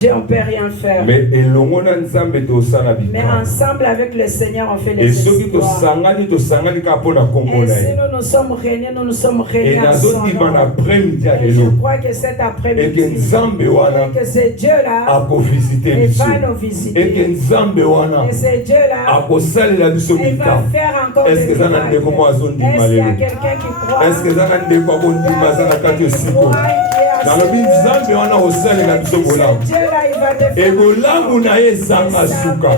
On ne peut rien faire. Mais ensemble avec le Seigneur, on fait les exploits. Et si nous nous sommes réunis, nous sommes réunis ensemble. Et je crois que cet après-midi, que ce Dieu-là va nous visiter. Et ce Dieu-là, il va faire encore des miracles. Est-ce qu'il y a quelqu'un qui croit? Dans le Nzambe wana osalela biso bolamu. Et bolamu na ye zanga suka.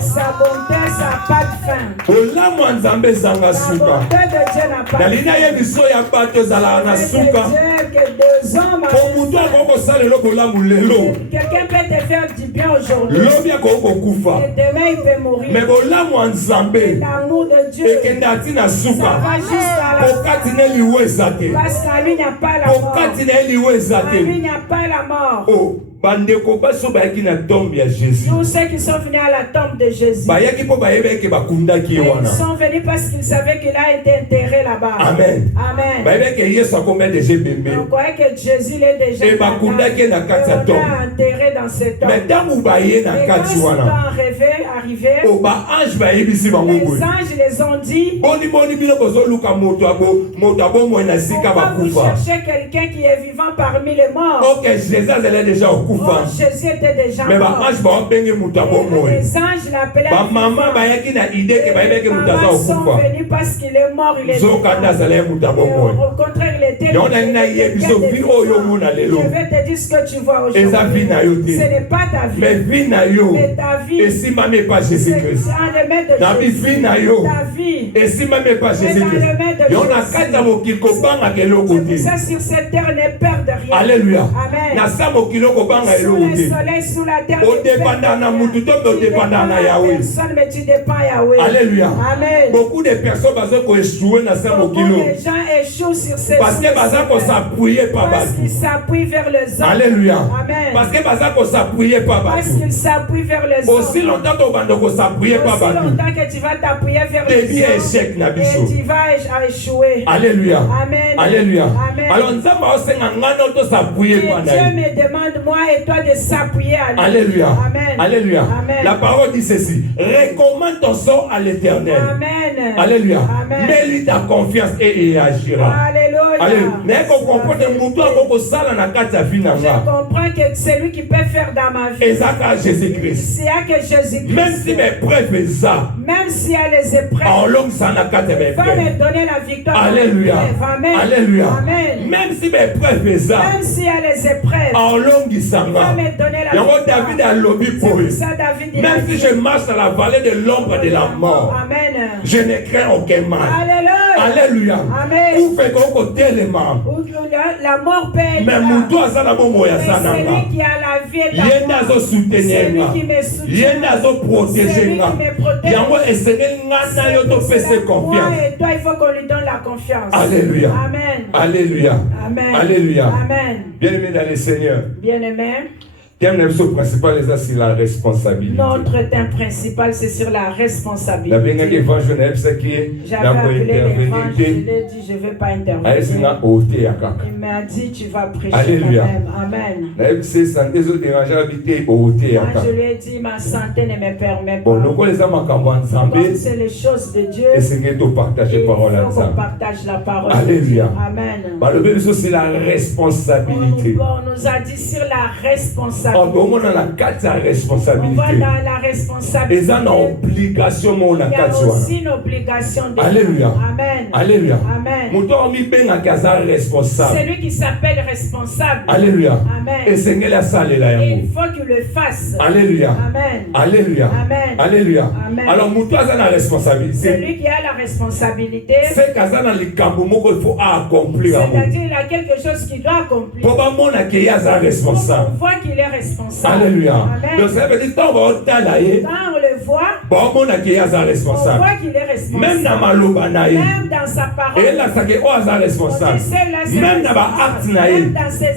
Bolamu Nzambe zanga suka. Dalina ye biso ya bato zala na suka. Pour muto akoko salela bolamu lelo. Quelqu'un peut te faire du bien aujourd'hui. Lobi akoko kufa. Et demain il peut mourir. Mais bolamu Nzambe. L'amour de Dieu. Ekendati na suka. Ça va jusqu'à la Pokati na liwezate. Parce qu'à lui il n'y a pas la mort. Pokati na liwezate. Il n'y a pas la mort. Oh, bandeko baso bayaki na tombe ya Jésus. Tous ceux qui sont venus à la tombe de Jésus. Bayaki po bayebeke bakundaki wana. Ils sont venus parce qu'ils savaient qu'il a été enterré là-bas. Amen. Amen. Bayebeke Yesu akomba déjà bembe. On croyait que Jésus est déjà et bakundaki na kati ya tombe. Enterré dans cette tombe. Mais tangu baye na kati wana. Arrivé. Oh ba ange bayebisi bango boye. Les anges les ont dit. Boni bino bozo luka moto abo mo na sika bakufa. Cherchez quelqu'un qui est vivant parmi les morts. OK, Jésus elle est déjà au kufa. Jésus était déjà mort. Mais ba ange ba benge moto abo mo. Les anges l'appelaient. Ba maman bayaki na idée que bayebeke moto aza au kufa. Ils sont venus parce qu'il est mort, il est vivant. Au contraire, il était vivant. Je vais te dire ce que tu vois aujourd'hui. Ce n'est pas ta vie. Mais ta vie. Et si maman n'est pas Jésus-Christ. Ta vie. Et si maman n'est pas Jésus-Christ. Ça sur cette terre ne perd de rien. Alléluia. Amen. Sous le soleil, sous la terre. Personne, mais tu dépends Yahweh. Alléluia. Amen. Beaucoup de personnes échouent dans sa mokilo. Les gens échouent sur ces parce que parce qu'ils s'appuient vers les hommes. Alléluia. Amen. Parce qu'ils s'appuient vers les hommes. Aussi longtemps que tu vas t'appuyer vers les hommes. Et tu vas échouer. Alléluia. Amen. Alléluia. Amen. Alors Dieu me demande moi et toi de s'appuyer à lui. Alléluia. Amen. Alléluia. Amen. La parole dit ceci. Recommande ton sort à l'Éternel. Amen. Alléluia. Amen. Mets-lui ta confiance et il agira. Alléluia. Alléluia. Je comprends que c'est lui qui peut faire dans ma vie. Jésus-Christ. C'est à que Jésus-Christ. Même si mes preuves ça. Même s'il y a les épreuves. En longue ça n'a qu'à te va me donner la victoire. Alléluia. Amen. Alléluia. Amen. Même si mes preuves ça. Même s'il y a les épreuves. En longue ça va me donner la victoire. David a lobby pour eux. Même si je marche dans la vallée de l'ombre de la mort. Amen. Je ne crains aucun mal. Alléluia. Alléluia. Amen. Où fait qu'on côté les morts. La mort paye. Mais Moutou a ça la bombe ya ça c'est lui qui a la vie et la mort. C'est lui qui me soutient. C'est lui qui me protège. Moi et toi il faut qu'on lui donne la confiance. Alléluia. Amen. Alléluia. Amen. Alléluia. Amen. Bien-aimé dans le Seigneur. Bien-aimé. Thème principal c'est sur la responsabilité. Notre thème principal c'est sur la responsabilité. J'avais appelé l'évangile, je ne vais pas intervenir. Il m'a dit tu vas prêcher. Alléluia. Amen. Je lui ai dit ma santé ne me permet pas. Comme c'est les choses de Dieu. Il faut qu'on partage la parole. Alléluia. Amen. C'est la responsabilité. On nous a dit sur la responsabilité. On voit dans la responsabilité. Il y a aussi une obligation de Alléluia. Amen. Alléluia. Amen. C'est lui qui s'appelle responsable. Alléluia. Amen. Et il faut qu'il le fasse. Alléluia. Amen. Alléluia. Amen. Alléluia. Amen. Alors, la responsabilité. C'est lui qui a la responsabilité. C'est qu'il faut accomplir. C'est-à-dire il a quelque chose qu'il doit accomplir. On voit qu'il est responsable. Alléluia. Amen. Donc ça veut dire quand on le voit, on voit qu'il est responsable. Même dans ma loba naïe. Même dans sa parole. Et là ça que on est responsable. Même dans ma acte naïe.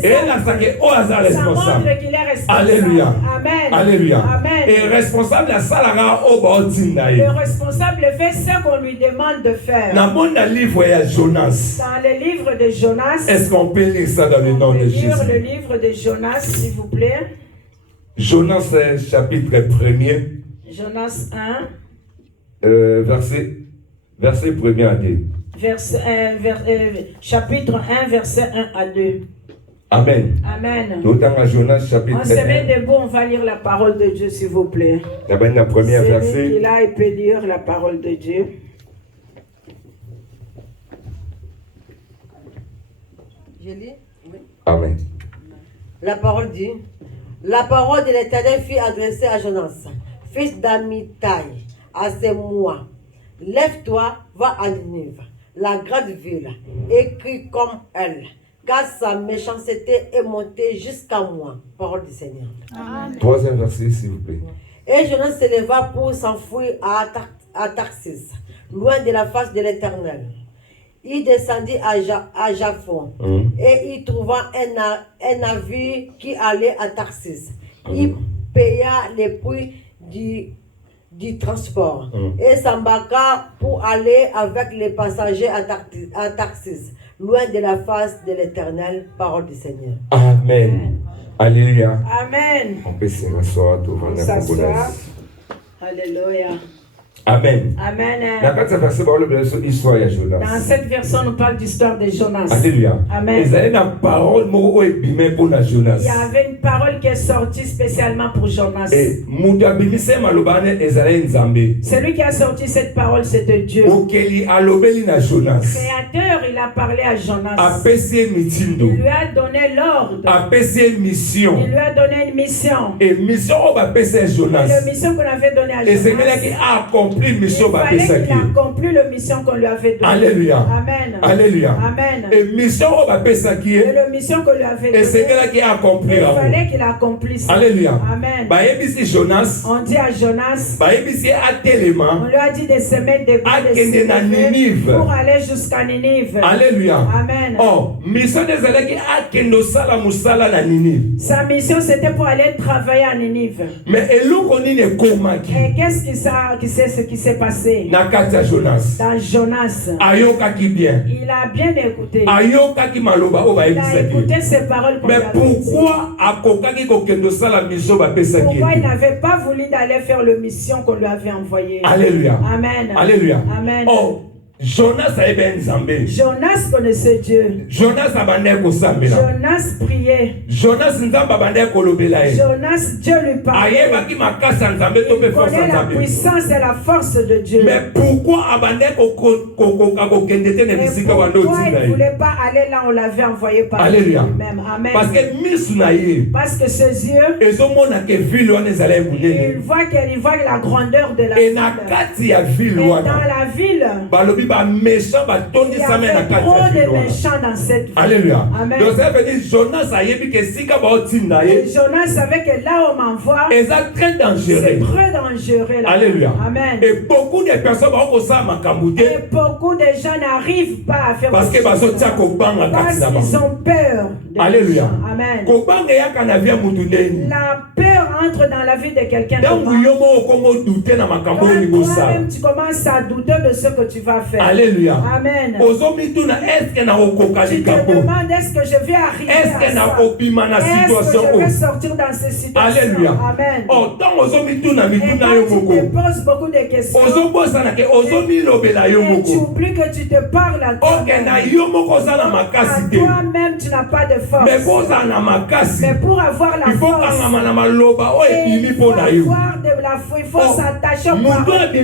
Et là ça que on est responsable. Alléluia. Amen. Alléluia. Amen. Et responsable la salara au bordin naïe. Le responsable fait ce qu'on lui demande de faire. Dans mon livre il Jonas. Dans le livre de Jonas. Est-ce qu'on peut lire ça dans le nom de Jésus? Le livre de Jonas, s'il vous plaît. Jonas chapitre 1er. Jonas 1. Verset 1er à 2. Chapitre 1, verset 1 à 2. Amen. Amen. Jonas, chapitre on se met debout, on va lire la parole de Dieu, s'il vous plaît. La première verset. Celui qui là, il peut lire la parole de Dieu. Je lis? Oui. Amen. La parole dit, la parole de l'Éternel fut adressée à Jonas, fils d'Amittai, à ces mois. Lève-toi, va à Ninive, la grande ville, écris comme elle, car sa méchanceté est montée jusqu'à moi. Parole du Seigneur. Amen. Troisième verset, s'il vous plaît. Et Jonas se leva pour s'enfuir à Tarsis, loin de la face de l'Éternel. Il descendit à Japhon et il trouva un navire qui allait à Tarsis. Il paya les prix du transport et s'embarqua pour aller avec les passagers à Tarsis, loin de la face de l'Éternel. Parole du Seigneur. Amen. Alléluia. Amen. On peut s'asseoir devant la Congolaise. Alléluia. Amen. Amen. Dans cette version, on nous parle d'histoire de Jonas. Alléluia. Amen. Il y avait une parole qui est sortie spécialement pour Jonas. Celui qui a sorti cette parole, c'était Dieu. Le Créateur, il a parlé à Jonas. Il lui a donné l'ordre. Il lui a donné une mission. Et la mission qu'on avait donnée à Jonas. Il fallait qu'il accomplisse la mission qu'on lui avait donnée. Alléluia. Amen. Alléluia. Amen. Et la mission qu'on lui avait donnée. Il fallait qu'il accomplisse. Alléluia. Amen. On dit à Jonas. On lui a dit de se mettre debout pour aller jusqu'à Ninive. Alléluia. Amen. Oh, sa mission c'était pour aller travailler à Ninive. Mais et qu'est-ce qui s'est passé dans Jonas? Il a bien écouté. Il a écouté ces paroles qu'on lui avait dit. Pourquoi il n'avait pas voulu d'aller faire la mission qu'on lui avait envoyée? Alléluia. Amen. Alléluia. Amen. Oh. Jonas connaissait Dieu. Jonas priait. Jonas, Dieu lui parlait. Il connaît la puissance et la force de Dieu. Mais pourquoi il ne voulait pas aller là où on l'avait envoyé par lui-même? Amen. Parce que ses yeux, il voit la grandeur de la ville. Et dans la ville, il y avait trop de méchants dans cette ville. Alléluia. Amen. Donc ça veut dire Jonas savait que là où on m'envoie, c'est très dangereux. C'est très dangereux là. Alléluia. Amen. Et beaucoup de personnes n'arrivent pas à faire parce qu'ils ont peur. Alléluia. Amen. La peur entre dans la vie de quelqu'un. Toi-même tu commences à douter de ce que tu vas faire. Alléluia. Amen. Tu te demandes est-ce que je vais arriver à ça? Est-ce que je vais sortir dans ces situations? Alléluia. Amen. Oh, et quand tu te poses beaucoup de questions, et tu oublies que tu te parles à toi-même. Toi-même tu n'as pas de force. Mais pour avoir la force, il faut s'attacher au parole. Et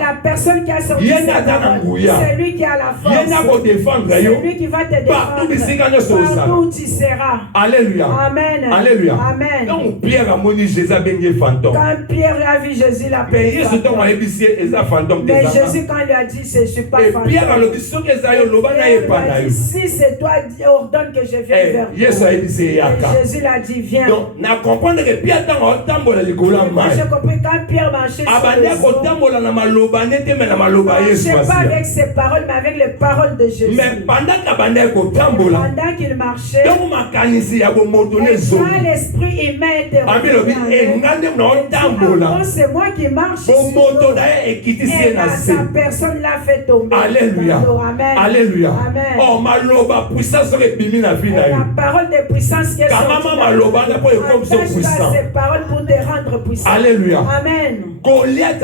la personne qui a sorti cette parole, c'est lui qui a la force. C'est lui qui va te défendre partout où tu seras. Alléluia. Amen. Alléluia. Amen. Donc Pierre a dit Jésus a béni fantôme. Quand Pierre a vu Jésus, il a béni fantôme. Mais Jésus quand il a dit je ne suis pas fantôme. Pierre a dit si c'est toi, ordonne que je vienne vers toi. Jésus l'a dit viens. Donc na comprendre que Pierre je j'ai compris quand Pierre marchait sur les eaux, il ne marchait pas avec ses paroles, mais avec les paroles de Jésus. Mais pendant qu'il marchait, quand l'esprit humain était revenu, c'est moi qui marche sur l'eau. Et sa personne l'a fait tomber. Alléluia. Amen. Alléluia. Amen. Oh, maloba puissance la parole de puissance qui est sortie. Ces paroles pour te rendre puissant. Alléluia. Amen. Goliath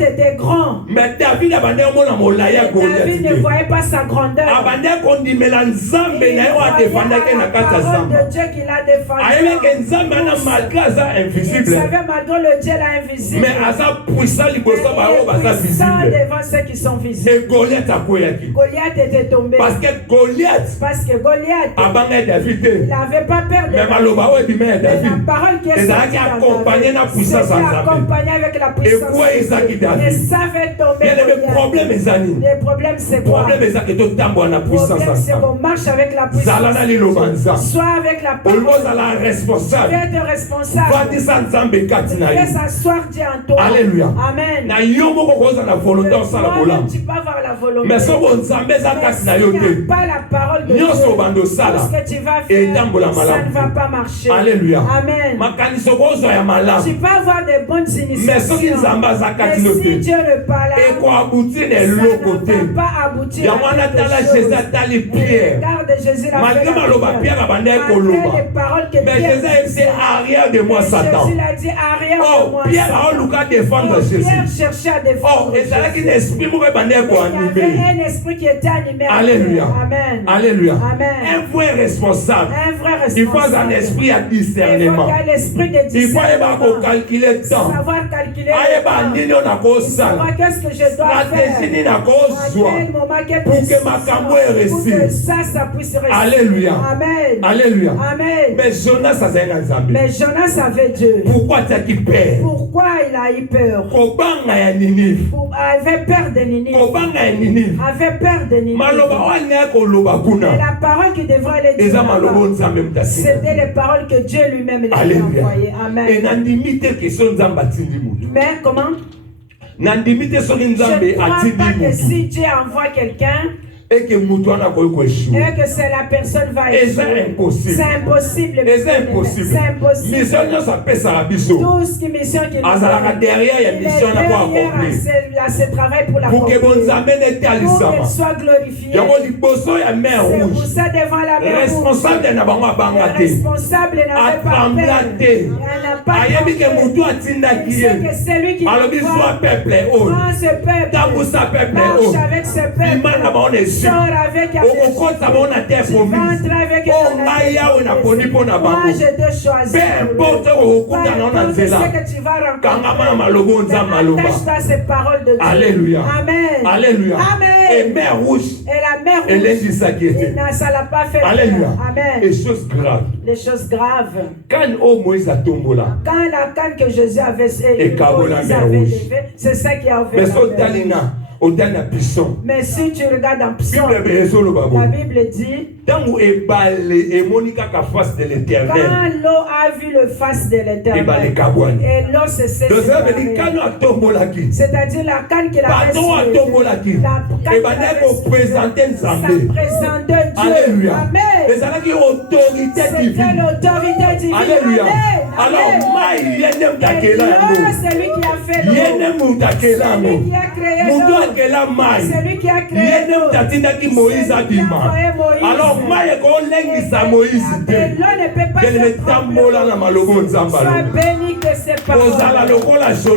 était grand. Mais David ne voyait pas sa grandeur. Il voyait la parole de Dieu qu'il a défendu. Il savait malgré le Dieu invisible. Mais puissant devant ceux qui sont visibles. Goliath était tombé. Parce que Goliath il n'avait pas peur de David. Mais la parole qui est sortie accompagnée avec la puissance. Et ça fait tomber. Les problèmes, c'est quoi? Le problème, c'est qu'on marche avec la puissance. Soit avec la parole. Responsable. Être responsable. Fais s'asseoir Dieu en toi. Alléluia. Amen. Tu peux avoir la volonté. Mais si tu n'as pas la parole de Dieu, tout ce que tu vas faire, ça ne va pas marcher. Alléluia. Amen. Tu peux avoir de bonnes initiatives. Mais si Dieu ne parle pas, ça ne va pas aboutir à quelque chose. Regarde Jésus l'a fait. Malgré les paroles que mais Jésus a dit arrière de moi Satan. Jésus l'a dit arrière de moi. Pierre a défendre Jésus. Pierre cherchait à défendre Jésus. Il y avait un esprit qui était animé. Alléluia. Amen. Alléluia. Amen. Un vrai responsable. Il faut un esprit à discernement. Il faut calculer le temps. Savoir calculer le temps. Savoir qu'est-ce que je dois faire. Pour que ça puisse réussir. Alléluia. Amen. Alléluia. Amen. Mais Jonas avait Dieu. Pourquoi tu as peur? Pourquoi il a eu peur? Il avait peur de Ninive. Avait peur de Ninive. Et la parole qui devrait aller dire, c'était les paroles que Dieu lui-même lui a envoyées. Amen. Mais comment? Je ne crois pas que si Dieu envoie quelqu'un, et que c'est la personne va échouer. C'est impossible. C'est impossible. Tout ce qui mission qui nous a ce travail pour la pour qu'elle soit glorifiée. C'est pour ça devant la mer responsable n'a pas responsable n'avait pas peur. C'est que celui qui prend ce peuple, marche avec ce peuple, sors avec un moi je te choisis. Peu importe ce que tu vas rencontrer, attache-toi ces paroles de Dieu. Alléluia. Amen. Alléluia. Amen. Et mer rouge. Et la mer rouge. Ça l'a pas fait. Alléluia. Amen. Les choses graves. Les choses graves. Quand Moïse a tombé là. Quand la canne que Jésus avait levée, c'est ça qui a ouvert la mer. Mais si tu regardes dans Psaume, la Bible dit, quand l'eau a vu le face de l'Éternel, et l'eau se séparée. C'est-à-dire la canne qu'il avait soulevée, ça présentait Dieu. Alléluia. Amen. C'était l'autorité divine. Alléluia. Alors, c'est lui qui a fait l'eau. Celui qui a créé l'eau. Celui qui a créé l'eau. Alors, Moïse et l'eau ne peut pas se sois béni que c'est pas ne sois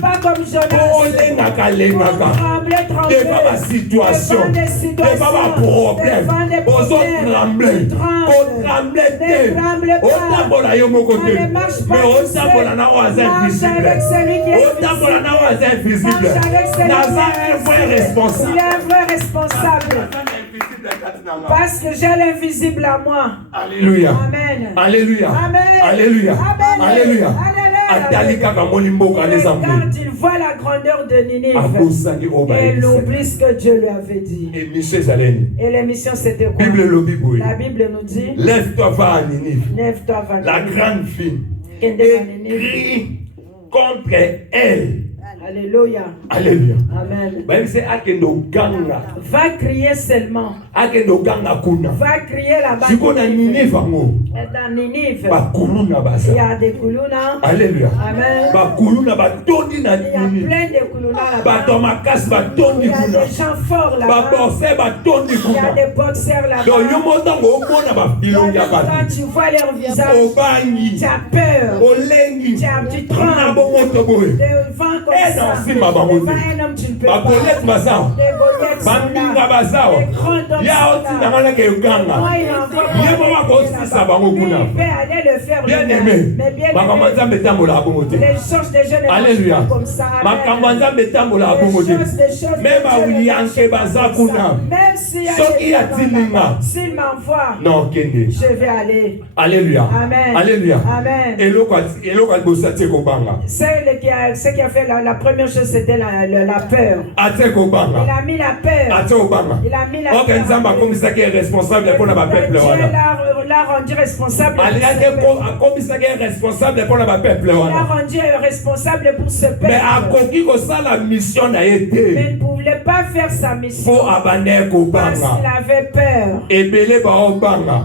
pas comme Jonas. Devant ma situation, devant ma problème, aux autres trembler, parce que j'ai l'invisible à moi. Alléluia. Amen. Alléluia. Amen. Alléluia. Alléluia. Quand il voit la grandeur de Ninive, il oublie ce que Dieu lui avait dit. Et les missions c'était quoi? La Bible nous dit, lève-toi, va à Ninive. Lève-toi, va à Ninive. La grande fille. écrit contre elle. Alléluia. Alléluia. Amen. Va crier seulement. Va crier là-bas. Dans Ninive, il y a des Kuluna. Alléluia. Amen. Il y a plein de Kuluna là-bas. Il y a des gens forts là-bas. Il y a des boxeurs là-bas. Quand tu vois leur visage, tu as peur. Tu trembles. Devant comme ça. Devant un homme, tu ne peux pas. Les Goliaths sont là. Les grands hommes sont là. Moi, il envoie lui, il peut aller le faire lui-même. Mais bien aimé, les choses des jeunes Alléluia. comme ça. Même s'il m'envoie, non, je vais aller. Alléluia. Amen. Alléluia. Amen. Ce qui a fait la première chose, c'était la peur. Il a mis la peur. Il a mis la peur. Dieu l'a rendu responsable. Il l'a rendu responsable pour ce peuple. Mais il ne pouvait pas faire sa mission parce qu'il avait peur.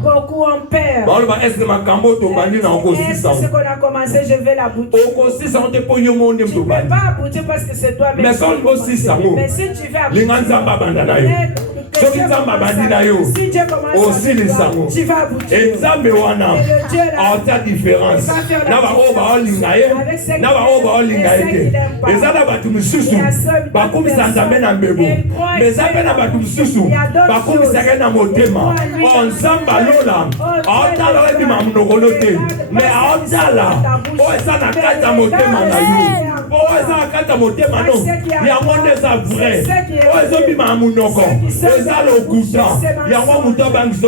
Beaucoup ont peur. Est-ce ce qu'on a commencé, je vais l'aboutir. Tu ne peux pas aboutir parce que c'est toi-même. Mais si tu veux aboutir, si Dieu commence à toi, tu vas aboutir. Et le Dieu là, différence.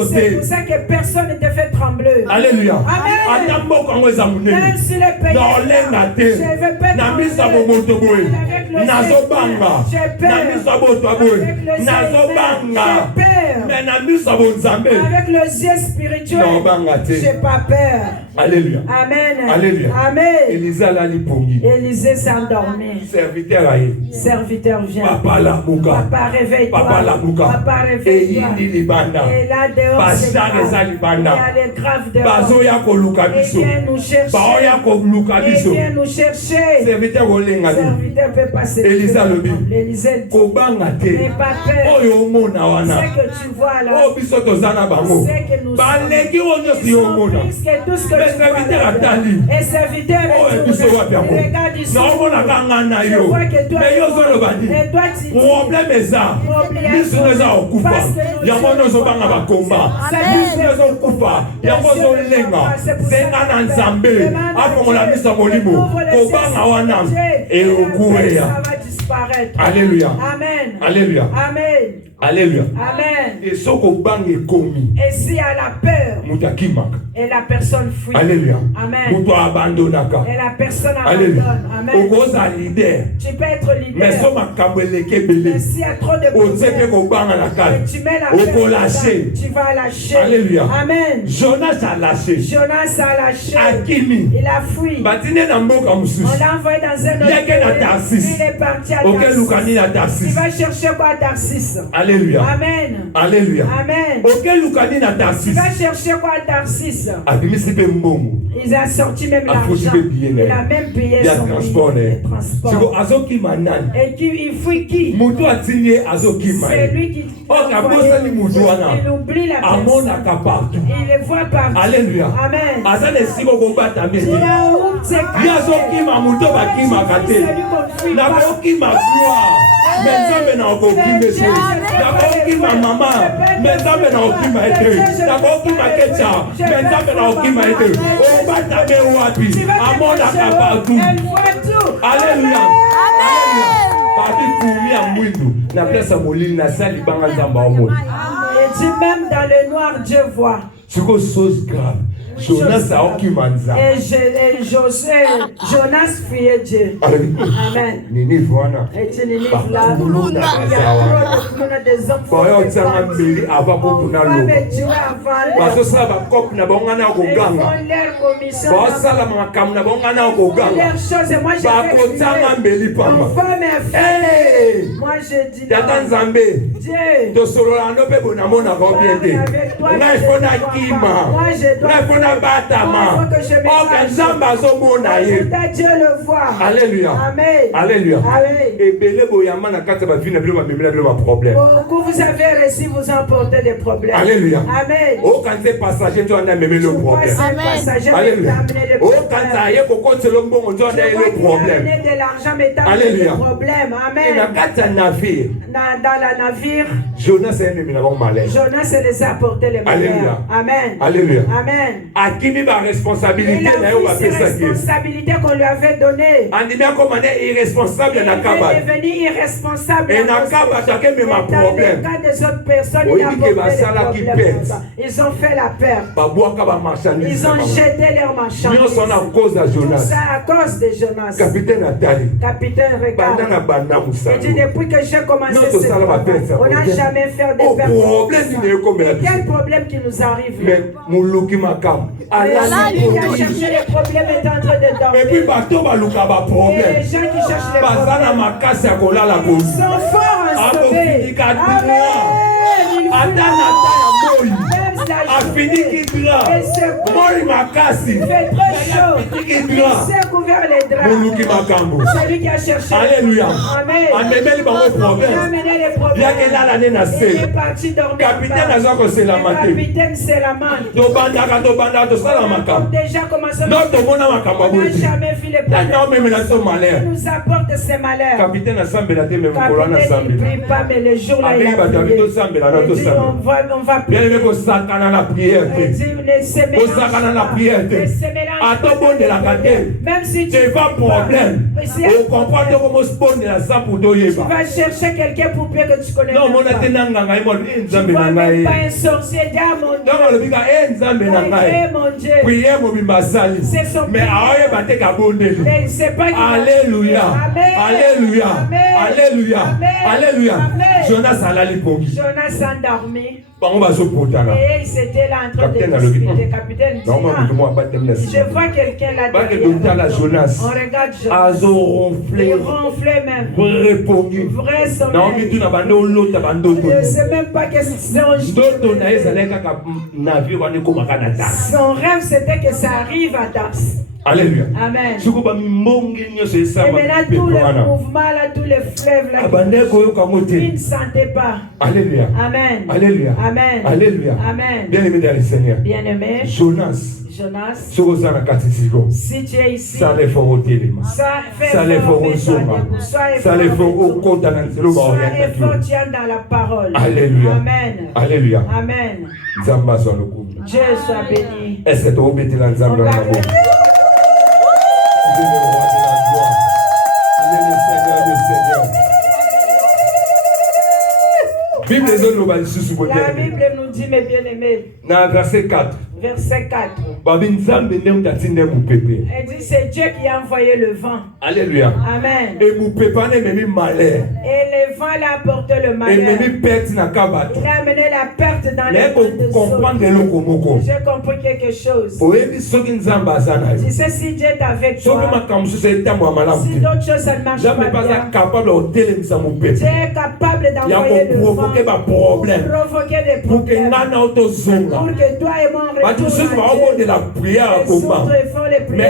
c'est pour ça que personne ne te fait trembler. Alléluia. Amen. Même si les pays je veux pas avec le yeux spirituel, j'ai pas peur. Alléluia. Amen. Alléluia. Amen. Élisée s'est endormi. Serviteur vient. Papa réveille-toi. Papa réveille-toi. Et là dehors c'est grave. Il y a les graves dehors. Et viens nous chercher. Serviteur peut passer. Élisée n'aie pas peur. Ce que tu vois là, c'est que nous sommes plus que tout ce que tu vois. Et serviteur regarde ici. Je vois que toi et toi tu Alléluia. Amen. Alléluia. Amen. Alléluia. Amen. Et s'il y a la peur, et la personne fuit. Alléluia. Amen. Et la personne abandonne. Amen. Tu peux être leader. Mais s'il y a trop de problèmes, tu mets la peur, tu vas lâcher. Alléluia. Amen. Jonas a lâché. Il a fui. On l'a envoyé dans un autre pays. Il est parti à Tarsis. Il va chercher quoi à Tarsis? Alléluia. Amen. Alléluia. Amen. Il va chercher quoi à Tarsis? Il a sorti même l'argent. Il a même payé son transport. Et il fuit qui? C'est lui qui il oublie la personne. Il les voit partout. Alléluia. Amen. Alléluia. Et Dieu même dans le noir, Dieu voit. Chose grave. Jonas a okimanza. Et Jonas fuyait Dieu. Amen. Ninive wana. Et Ninive là, il y a trop de des hommes. On va me tuer avant leur chose et moi je moi je dis Dieu, Dieu le voit. Alléluia. Amen. Alléluia. Beaucoup vous avez reçu, vous emportez des problèmes. Alléluia. Amen. Oh, quand c'est passager, tu en as même le problème. Alléluia. Oh, quand ça y est, pourquoi tu le bon, tu en as le problème. De l'argent, mais t'as le problème. Amen. Dans la navire, Jonas est un malheur. Jonas les a apporté les malheurs. Amen. Alléluia. Amen. À qui met ma responsabilité? Il a pris ses responsabilités qu'on lui avait données. Il est devenu irresponsable. Et dans le cas des autres personnes, il a apporté des problèmes. Ils ont fait la perte. Ils ont jeté leurs marchandises. Tout ça à cause de Jonas. Capitaine regarde. Il dit depuis que j'ai commencé ce travail, on n'a jamais fait de pertes. Quel problème qui nous arrive là? Celui qui a cherché les problèmes est en train de dormir. Et puis, les gens qui cherchent les problèmes, ils sont forts en sauver. Il fait trop chaud. Il s'est couvert les draps. Celui qui a cherché. Alléluia. Amen. Il a amené les problèmes. Il est parti dormir. Capitaine, c'est la main. Déjà commencé. On n'a jamais vu les problèmes. Il nous apporte ces malheurs. Capitaine, il ne prie pas, mais le jour là, il a prié. On va prier. Même si tu vas problème, on comprend comment se pose la ça pour toi. Tu vas chercher quelqu'un pour que tu connais. Non, mon tu vois même pas un sorcier diamant. Mon Dieu. C'est son mais c'est pas Alléluia. Alléluia. Alléluia. Alléluia. Jonas a endormi. Et il s'était là en train de discuter. Capitaine, je vois quelqu'un là derrière. On regarde Jonas. Il ronflait même. Vrai sommeil. Je ne sais même pas qu'est-ce qu'ils ont Son rêve c'était que ça arrive à Tars. Alléluia. Amen. Et maintenant tout le mouvement là, tous les fleuves là, ils ne sentaient pas. Alléluia. Amen. Alléluia. Amen. Alléluia. Amen. Bien-aimé dans le Seigneur. Bien-aimé. Jonas. Si tu es ici, ça les fait au téléma. Ça les fait au zoma. Ça les fait au compte dans le sois effort dans la parole. Alléluia. Amen. Alléluia. Amen. Dieu soit béni. Est-ce que tu as obéi la Nzamba dans la bouche? Il est le roi de la gloire. Il est le Seigneur des seigneurs. La Bible nous dit, mes bien-aimés, dans verset 4. Verset 4. Elle dit c'est Dieu qui a envoyé le vent. Alléluia. Amen. Et le vent l'a apporté le malheur. Il a amené la perte dans les mondes. J'ai compris quelque chose. Tu sais si Dieu est avec toi, si d'autres choses ça ne marche pas bien, Dieu est capable d'envoyer le vent pour provoquer des problèmes. Pour que toi et moi on de la prière à combat. Mais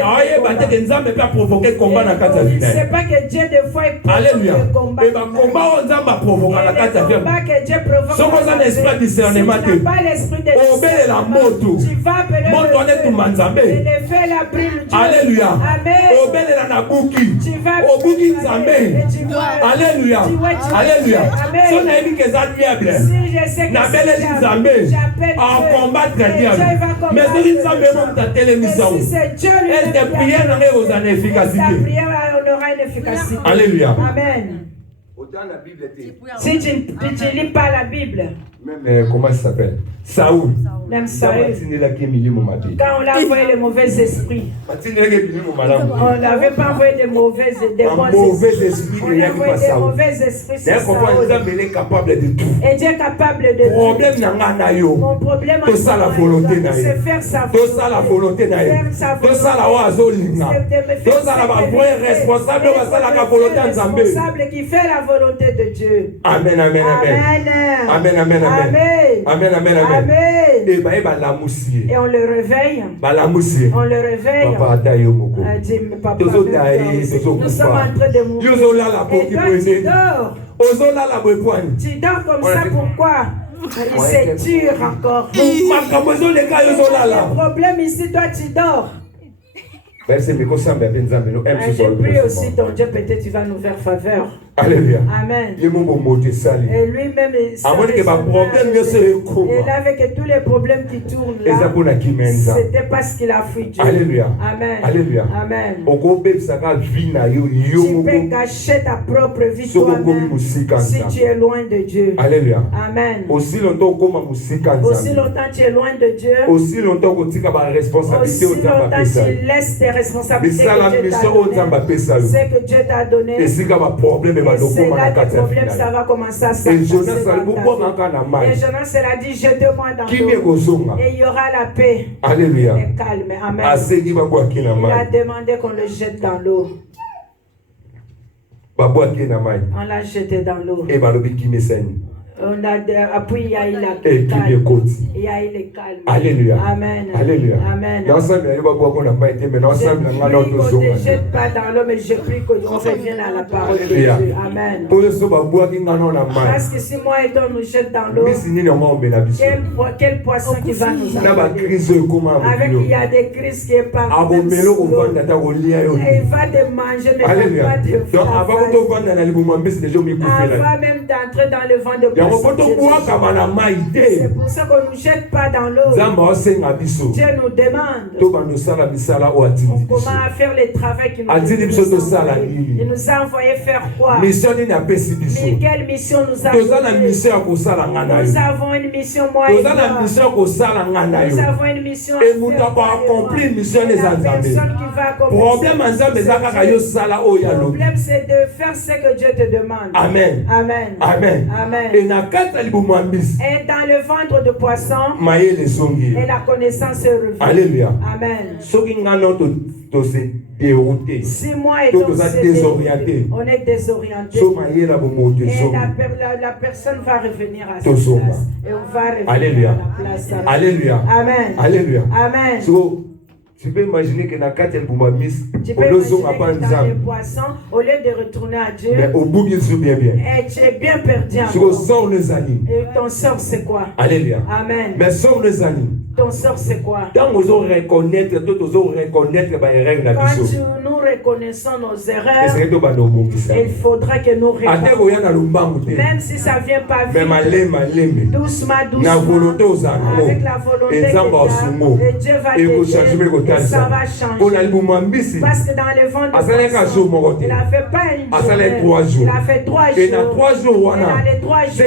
c'est pas que Dieu des fois provoque le combat. Et combat on a provoqué la carte à faire. Pas que Dieu provoque. Si on a l'esprit discernement, pas l'esprit de la moto. Tu vas appeler le feu, la brûle. Alléluia. Amen. Tu vas Alléluia. Alléluia. Si on a vu que ça diable, n'appelle les Nzambé à combattre le diable. Mais si nous avons ta télévision, elle te prière dans les efficacité. Ta prière aura une efficacité. Alléluia. Amen. Si tu ne lis pas la Bible, même comment ça s'appelle? Saoul. Même Saül. Quand on l'a envoyé les mauvais esprits, on n'avait pas envoyé des mauvais esprits. On a envoyé des mauvais esprits sur Saül. Dieu est capable de tout. Et Dieu est capable de tout. Mon problème c'est la volonté de faire sa volonté. C'est la volonté de c'est ça la responsable qui fait la volonté de Dieu. Amen, amen, amen. Amen, amen, amen. Amen, amen, amen. Et on le réveille. On le réveille. Papa, nous sommes en train de mourir. Et toi, tu dors. Tu dors comme ça, pourquoi? Il s'étire encore. Le problème ici, toi, tu dors. Je prie aussi ton Dieu, peut-être tu vas nous faire faveur. Alléluia. Amen. Et lui-même, il avait que tous les problèmes qui tournent là, c'était parce qu'il a fui Dieu. Alléluia. Amen. Alléluia. Amen. Tu peux cacher ta propre vie toi-même si tu es loin de Dieu. Alléluia. Amen. Aussi longtemps tu es loin de Dieu, aussi longtemps tu laisses tes responsabilités c'est que Dieu t'a donné. Et c'est là que le problème, ça va commencer à s'appliquer. Et Jonas a dit, jette-moi dans l'eau. Et il y aura la paix. Alléluia. Et calme. Amen. Il a demandé qu'on le jette dans l'eau. On l'a jeté dans l'eau. On a appuyé, il y a eu la calme. Il y a eu le calme. Alléluia. Amen. Alléluia. Amen. Je ne jette pas dans l'eau, mais je prie qu'on revienne à la parole de Dieu. Amen. Parce que si moi et toi nous jette dans l'eau, quel poisson qui va nous amener? Avec il y a des crises qui est partout. Et il va te manger, mais il va pas te faire. Avant même d'entrer dans le vent de poisson. C'est pour ça qu'on ne nous jette pas dans l'eau. Dieu nous demande comment faire le travail qu'il nous a. Il nous a envoyé faire quoi? Mais quelle mission nous a donné? Nous avons une mission, moi et toi. Nous avons une mission à faire. La personne qui va accomplir. Le problème c'est de faire ce que Dieu te demande. Amen. Amen. Amen. Amen. Et dans le ventre de poisson, et la connaissance est revenue. Alléluia. Amen. Si moi et toi on est désorienté, et la personne va revenir à sa place. Et on va revenir Alléluia. à la place. Alléluia. Amen. Alléluia. Amen. Tu peux imaginer que dans le poisson, au lieu de retourner à Dieu, mais au bout il se bien. Et tu es bien perdu encore. Et ton sort c'est quoi? Alléluia. Amen. Mais sort les amis. Ton sort c'est quoi? Quand nous reconnaître Quand nous reconnaissons nos erreurs, il faudra que nous répondions. Même si ça ne vient pas vite, doucement, avec la volonté de Dieu va t'aider et ça va changer. Parce que dans le vent de poisson, il n'a fait pas une journée, il a fait 3 jours. Et dans 3 jours, et dans les 3 jours,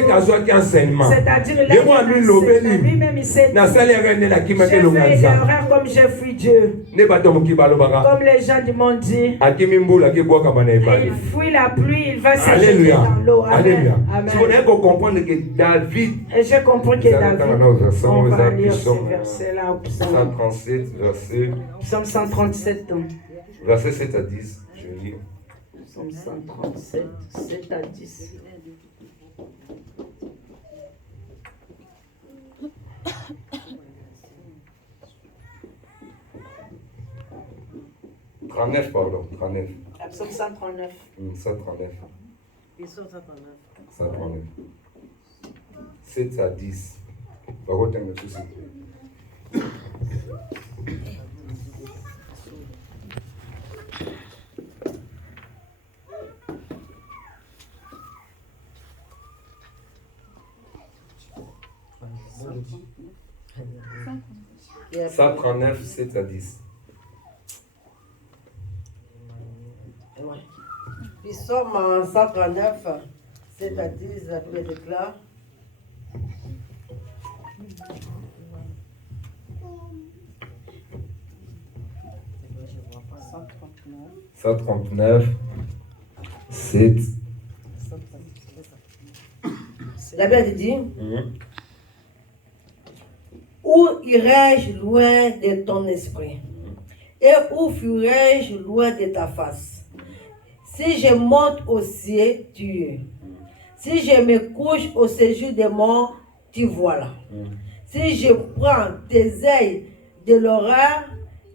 c'est-à-dire lui-même il s'est dit, j'ai fait l'erreur comme j'ai fui Dieu. Comme les gens du monde disent, il fuit la pluie, il va se jeter dans l'eau. Alléluia. Amen. Comprendre que David, et je comprends que David, on va lire ce verset-là au Psaume 137. Verset 7 à 10. Je lis. Psaume 137, 7 à 10. Pardon, 39. Psaume 139. 139. 139. 7 à 10. Va retenir tout ça. « 139, 7 à 10. Psaume 139, C'est-à-dire, la Bible déclare. « 139, 7. » La Bible dit, où irai-je loin de ton esprit? Et où fuirai-je loin de ta face? Si je monte au ciel, tu es. Si je me couche au séjour des morts, tu vois là. Si je prends tes ailes de l'horreur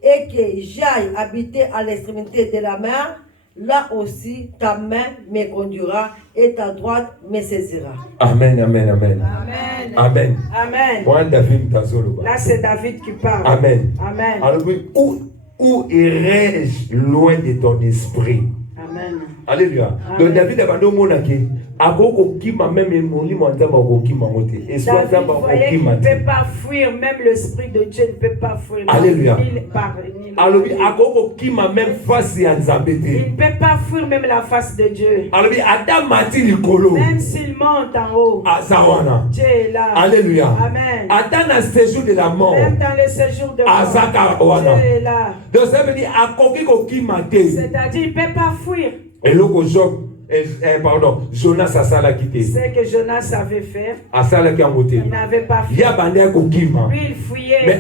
et que j'aille habiter à l'extrémité de la mer, là aussi ta main me conduira et ta droite me saisira. Amen, amen, amen. Amen. Amen. Amen. Là, c'est David qui parle. Amen. Amen. Alors, où irai-je loin de ton esprit? Amen. Alléluia. Donc David a dit au monde que David voyait qu'il ne peut pas fuir, même l'esprit de Dieu ne peut pas fuir. Alléluia. Il ne peut pas fuir même la face de Dieu. Même s'il monte en haut, Dieu est là. Alléluia. Amen. Dans le séjour de la mort, même dans le séjour de mort, Dieu est là. Donc ça veut dire c'est-à-dire il ne peut pas fuir. Et le Job, Jonas a ça quitté. C'est que Jonas avait fait. Il n'avait pas fait. Lui, il fuyait. Mais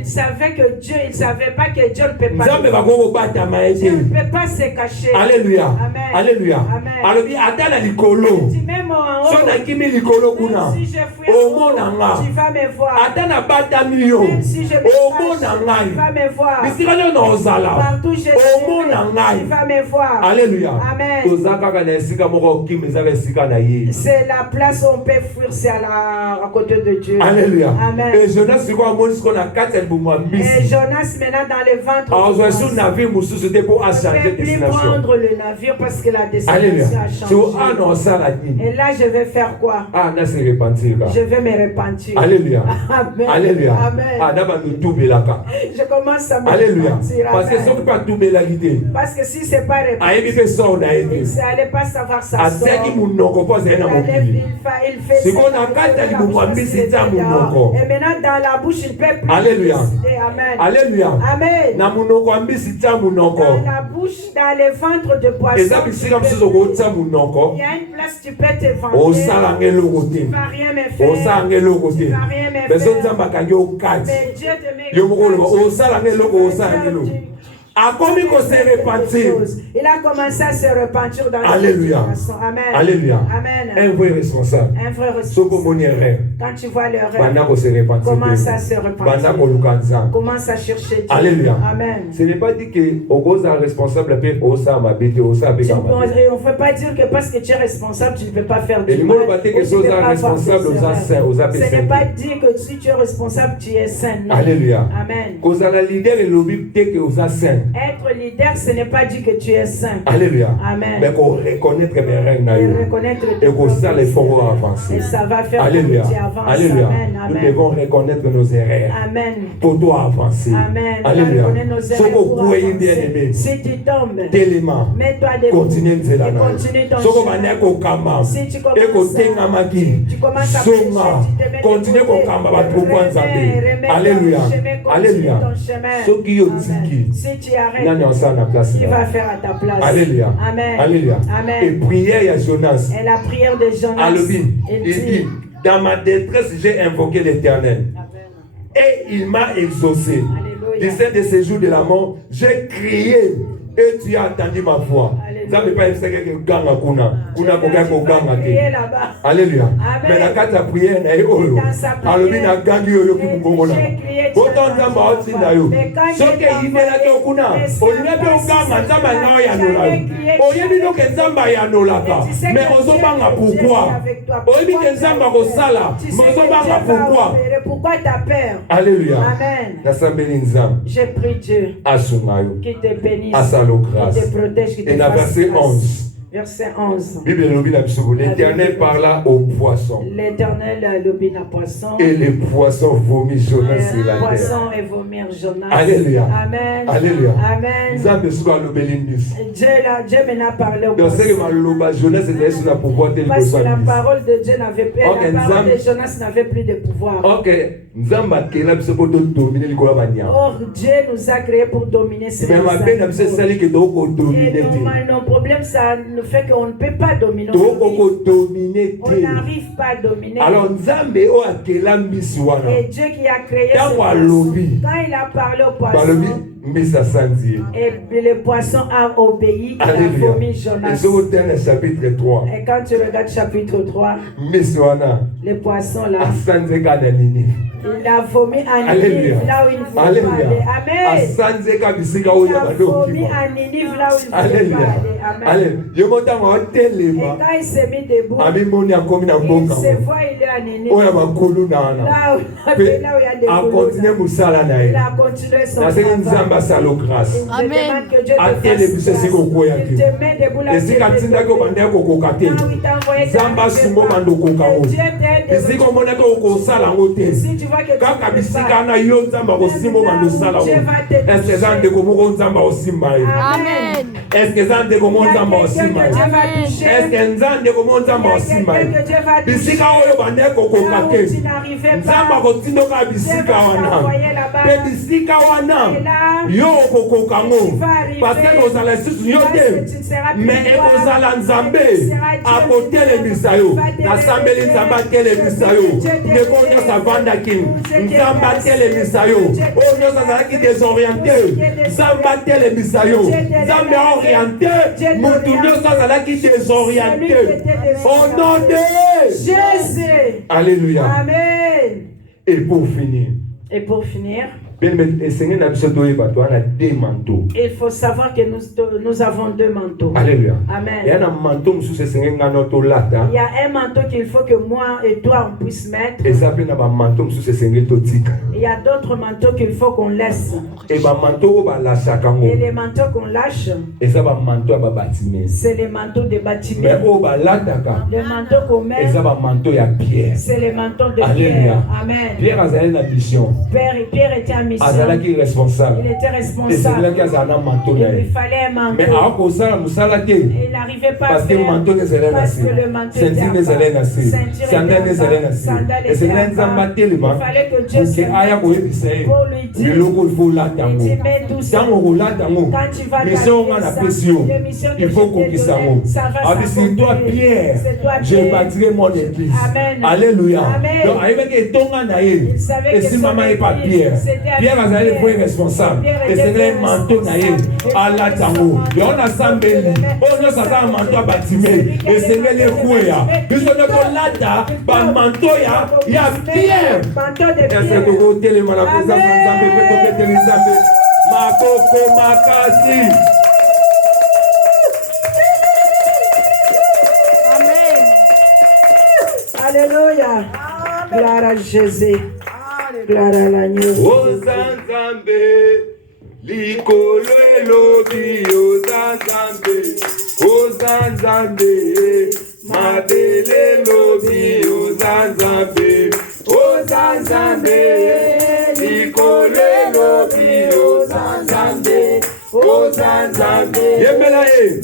il savait que Dieu, il ne savait pas que Dieu ne peut pas. Dieu ne peut pas se cacher. Alléluia. Amen. Alléluia. Amen. Il dit même en haut, même si je fuis en haut, tu vas me voir. Même si je me cache, tu vas me voir. Partout je suis, tu vas me voir. Alléluia. Amen. C'est la place où on peut fuir, c'est à côté de Dieu. Alléluia. Amen. Et Jonas, c'est quoi? Et Jonas maintenant dans le ventre. On ne peut plus prendre le navire parce que la destination a changé. Et là je vais faire quoi? Je vais me repentir. Alléluia. Amen. Alléluia. Amen. Je commence à me repentir. Parce que c'est pas tout belle. Parce que si c'est pas repentir, il ne allait pas savoir sa sort. Il fait et maintenant dans la bouche il peut plus. Alléluia. Amen. Alléluia. Amen. Dans la bouche, dans le ventre de poisson, il y a une place tu peux te vanter. Tu ne vas rien me faire. Tu ne vas rien me faire. Mais Dieu te met. Il a commencé à se repentir dans Alléluia. Amen. Alléluia. Amen. Un vrai responsable. Un vrai responsable. Quand tu vois l'erreur, commence à se repentir. Commence à chercher Dieu. Alléluia. Amen. Ce n'est pas dit que on est responsable. On ne peut pas dire que parce que tu es responsable, tu ne peux pas faire du mal. Ce n'est pas dire que si tu es responsable, tu es saint. Alléluia. Amen. Saint. Être leader, ce n'est pas dire que tu es saint. Alléluia. Amen. Mais qu'on reconnaître mes règles. Et qu'on ça les font avancer. Et ça va faire Alléluia. que tu avances. Alléluia. Amen. Nous devons reconnaître nos erreurs. Amen. Pour toi avancer. Amen. Alléluia. Si tu tombes, mets-toi debout. Continue ton chemin. Si tu commences à prêcher, continue Alléluia. Alléluia. Si tu arrêtes, il va faire à ta place. Alléluia. Amen. Alléluia. Amen. Et prière à Jonas. Et la prière de Jonas. Il dit, dans ma détresse, j'ai invoqué l'Éternel. Et il m'a exaucé. Du sein de ces jours de la mort, j'ai crié. Et tu as entendu ma voix. Alléluia. Mais la carte de prière n'est pas. Alléluia. Pourquoi tu as peur? Alléluia. Amen. Je prie Dieu qui te bénisse, qui te protège, qui te fasse grâce. Verset 11. L'Éternel parla aux poissons. L'Éternel lobina poisson. Et les poissons vomissent Jonas sur la terre. Les poissons et vomir Jonas. Alléluia. Amen. Alléluia. Amen. Dieu m'a parlé au poisson. Parce que la parole de Dieu n'avait plus, la parole de Jonas n'avait plus de pouvoir. Ok. Or, Dieu nous a créés pour dominer ces animaux. Et nos problèmes, ça nous fait qu'on ne peut pas dominer. On n'arrive pas à dominer. Alors, et Dieu qui a créé ce poisson, quand il a parlé au poisson, et le poisson a obéi, il a vomi Jonas. Et quand tu regardes chapitre 3, le poisson là, il a vomi à Ninive là où il voulait parler. Amen. Il a vomi à Ninive là où il voulait parler. Amen. Et quand il s'est mis debout, il se voit, il est à Ninive. Là où il y a des boulots. Il a continué son travail. Il demande que Dieu te fasse grâce. Il te met debout là où il t'a envoyé. Dieu t'aide. Si tu vois que tu Amen. Est-ce que Zande komonza mbosima? Est-ce que Zande komonza mbosima? Bisika oyo bande kokokake. Nzamba kotindoka bisika wana. Pe bisika wana yo kokokango. Parce que ozala susu yote. Mais ekozala Nzambe a côté le bisayo. Na sambeli Nzamba tele bisayo. Nekonya savanda king. Nzamba tele bisayo. Oh no sazala ki désorienté. Nzamba tele bisayo. Nzamba orienté, Moutounio Sazala qui désorienté. Au nom de Jésus. Alléluia. Amen. Et pour finir. Il faut savoir que nous avons deux manteaux. Alléluia. Amen. Il y a un manteau qu'il faut que moi et toi on puisse mettre. Il y a d'autres manteaux qu'il faut qu'on laisse. Et les manteaux qu'on lâche, c'est les manteaux de bâtiment. Les manteaux qu'on met, c'est les manteaux de Pierre. Amen. Pierre était en mission. Il était responsable. Il lui fallait un manteau. Mais il n'arrivait pas à faire parce que le manteau était à part. Sandales était à part. Il fallait que Dieu se mette pour lui dire. Il dit, mets doucement. Quand tu vas t'arriver, il faut qu'on puisse savoir. C'est toi Pierre, je bâtirai mon église. Amen. Alléluia. Amen. Donc avec ton naïe, et si maman n'est pas Pierre, Pierre va aller pour responsable. Et c'est le manteau naïe à la tango. Et on a sambeli. On a ça un manteau à bâtiment. Et c'est le couéa. Puisque nous avons là, par manteau il y a Pierre. Est-ce que vous avez le mal à présence de Makoko Makasi. Alléluia. Gloire à Jésus. Gloire à l'agneau. Ozanzambe, likolo elobi Ozanzambe, Ozanzambe, mabele lobi Ozanzambe, Ozanzambe, likolo elobi Ozanzambe, Ozanzambe. Yemela ye.